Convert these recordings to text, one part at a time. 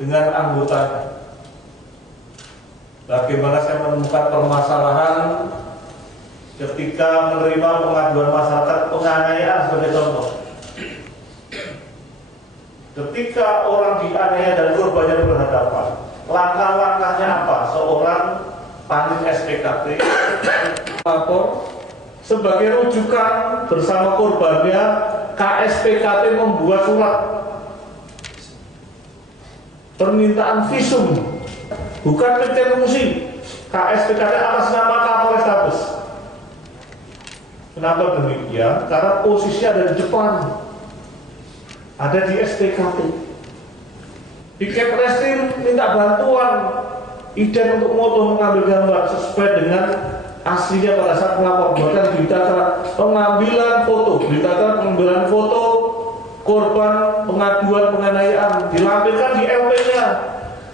dengan anggotanya. Bagaimana saya menemukan permasalahan ketika menerima pengaduan masyarakat penganiayaan sebagai contoh. Ketika orang dianiaya dan korbannya berhadapan, langkah-langkahnya apa? Seorang panit SPKT lapor sebagai rujukan bersama korbannya, KSPKT membuat surat permintaan visum, bukan detensi. KSPKT atas nama Kapolrestabes. Kenapa demikian? Karena posisi ada di depan, ada di SPKT. Di Kepresrim minta bantuan Iden untuk moto mengambil gambar sesuai dengan aslinya pada saat melapor. Bahkan berita pengambilan foto, berita pengambilan foto korban pengaduan penganiayaan dilampirkan di LP-nya,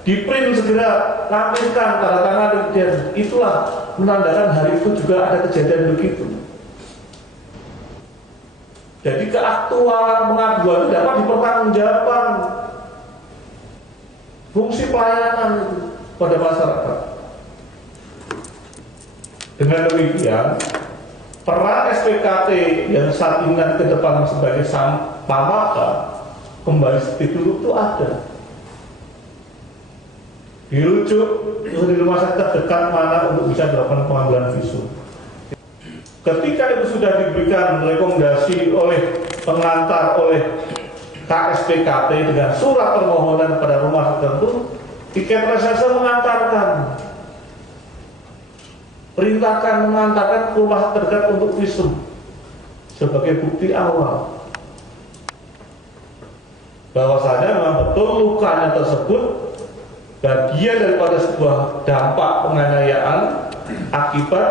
di print segera, lampirkan tanda tangan Presiden. Itulah menandakan hari itu juga ada kejadian begitu. Jadi keaktualan pengaduan itu dapat dipertanggungjawabkan, fungsi pelayanan itu pada masyarakat. Dengan demikian, peran SPKT yang saat ini ke depan sebagai pamaka kembali seperti dulu itu ada. Dirujuk di rumah sakit terdekat mana untuk bisa dilakukan pengambilan visum. Ketika itu sudah diberikan rekomendasi oleh pengantar oleh KSPKT dengan surat permohonan pada rumah tertentu, tiket reserse mengantarkan, perintahkan mengantarkan ke rumah terdekat untuk visum sebagai bukti awal bahwasanya memang betul lukanya tersebut bagian daripada sebuah dampak penganiayaan akibat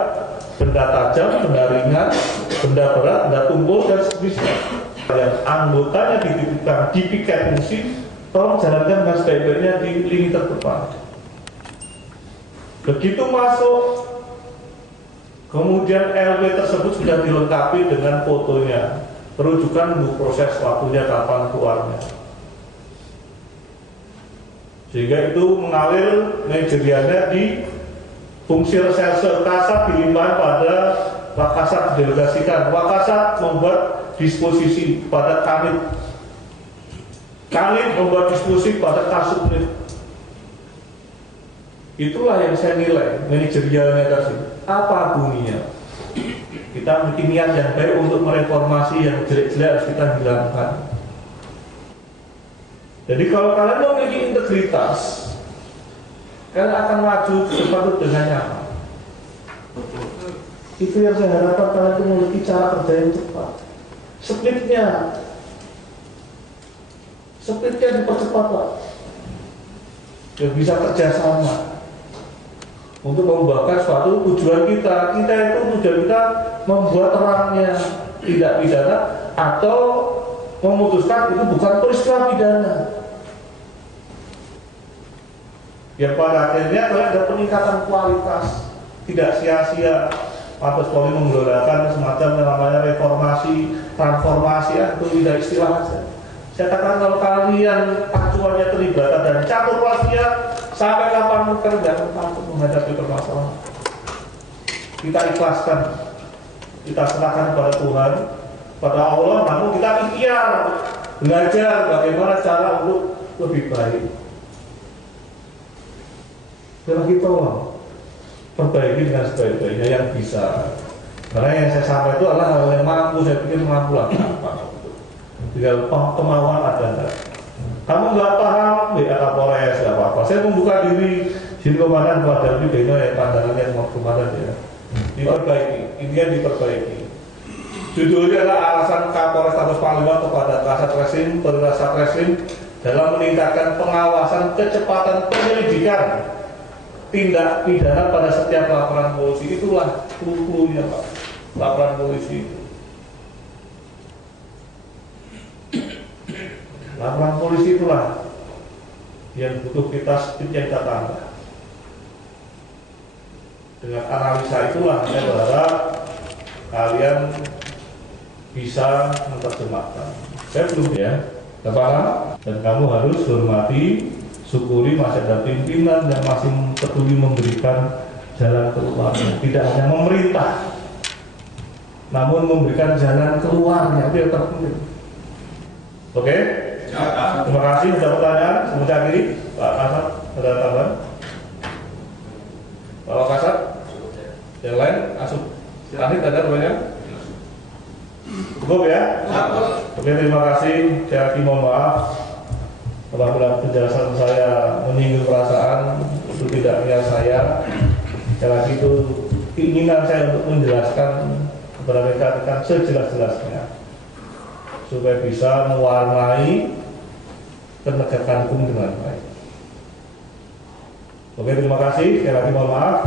benda tajam, benda ringan, benda berat, benda tumpul dan seterusnya. Yang anggotanya dititipkan di piket fungsi, tolong jalankan dengan sebaik-baiknya di lini terdepan. Begitu masuk, kemudian LW tersebut sudah dilengkapi dengan fotonya, rujukan untuk proses waktunya kapan keluarnya. Sehingga itu mengalir manajerialnya di fungsi reserse. Kasat dilimpahkan pada Wakasat didelegasikan. Wakasat membuat disposisi pada Kanit. Kanit membuat disposisi pada Kasubnit. Itulah yang saya nilai manajerialnya tadi. Apa bunyinya? Kita memiliki niat yang baik untuk mereformasi yang jelek-jelek harus kita hilangkan. Jadi kalau kalian memiliki integritas, kalian akan maju ke depan dengan nyaman. Itu yang saya harapkan, kalian itu memiliki cara kerja yang cepat. Speednya dipercepat, Pak. Ya, bisa kerjasama untuk membuahkan suatu tujuan kita. Kita itu tujuan kita membuat terangnya tidak pidana atau memutuskan itu bukan peristiwa pidana. Ya pada akhirnya kalau ada peningkatan kualitas, tidak sia-sia Mabes Polri menggelorkan semacam yang namanya reformasi, transformasi, itu tidak istilah saja. Saya katakan kalau kalian acuannya terlibat dan catur wasiat sampai kapan kalian jangan takut menghadapi permasalahan. Kita ikhlaskan, kita serahkan kepada Tuhan, pada Allah, namun kita ikhtiar belajar bagaimana cara untuk lebih baik. Setelah kita perbaiki dengan sebaik-baiknya yang bisa. Karena yang saya sampaikan itu adalah hal yang mampu, saya pikir mampu lah. Tinggal kemauan ada. Kamu nggak paham, ya Kapolres, nggak apa-apa. Saya membuka diri, sini komandan kepada bagaimana ya pandangannya sama komandan ya. Diperbaiki, intinya diperbaiki. Judulnya adalah alasan Kapolrestabes Palembang kepada Kasat Reskrim, Perwira Reskrim dalam meningkatkan pengawasan kecepatan penyelidikan tindak pidana pada setiap laporan polisi. Itulah clue-nya, Pak. Laporan polisi itu. Laporan polisi itulah yang butuh kita speed yang kita tambah. Dengan analisa itulah saya berharap kalian bisa menerjemahkan. Saya belum ya, kepala, dan kamu harus hormati syukuri masih ada pimpinan yang masih peduli memberikan jalan keluar. Tidak hanya memerintah, namun memberikan jalan keluarnya, itu yang terpenting. Oke? Ya. Terima kasih. Ada pertanyaan? Sebentar akhiri, Pak Kasat, ada tambahan? Pak Kasat? Yang lain? Asup? Tadi ada banyak? Cukup ya? Oke, terima kasih. Saya lagi mohon maaf apabila penjelasan saya menyinggung perasaan, itu tidak niat saya. Sekali lagi itu keinginan saya untuk menjelaskan kepada rekan-rekan sejelas-jelasnya supaya bisa mewarnai penegakan hukum dengan baik. Oke, terima kasih. Sekali lagi mohon maaf.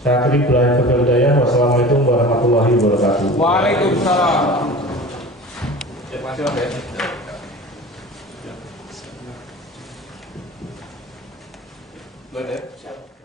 Saya akhiri belajar kepada Wassalamualaikum warahmatullahi wabarakatuh. Waalaikumsalam. Terima kasih Mas ya. Boleh ya?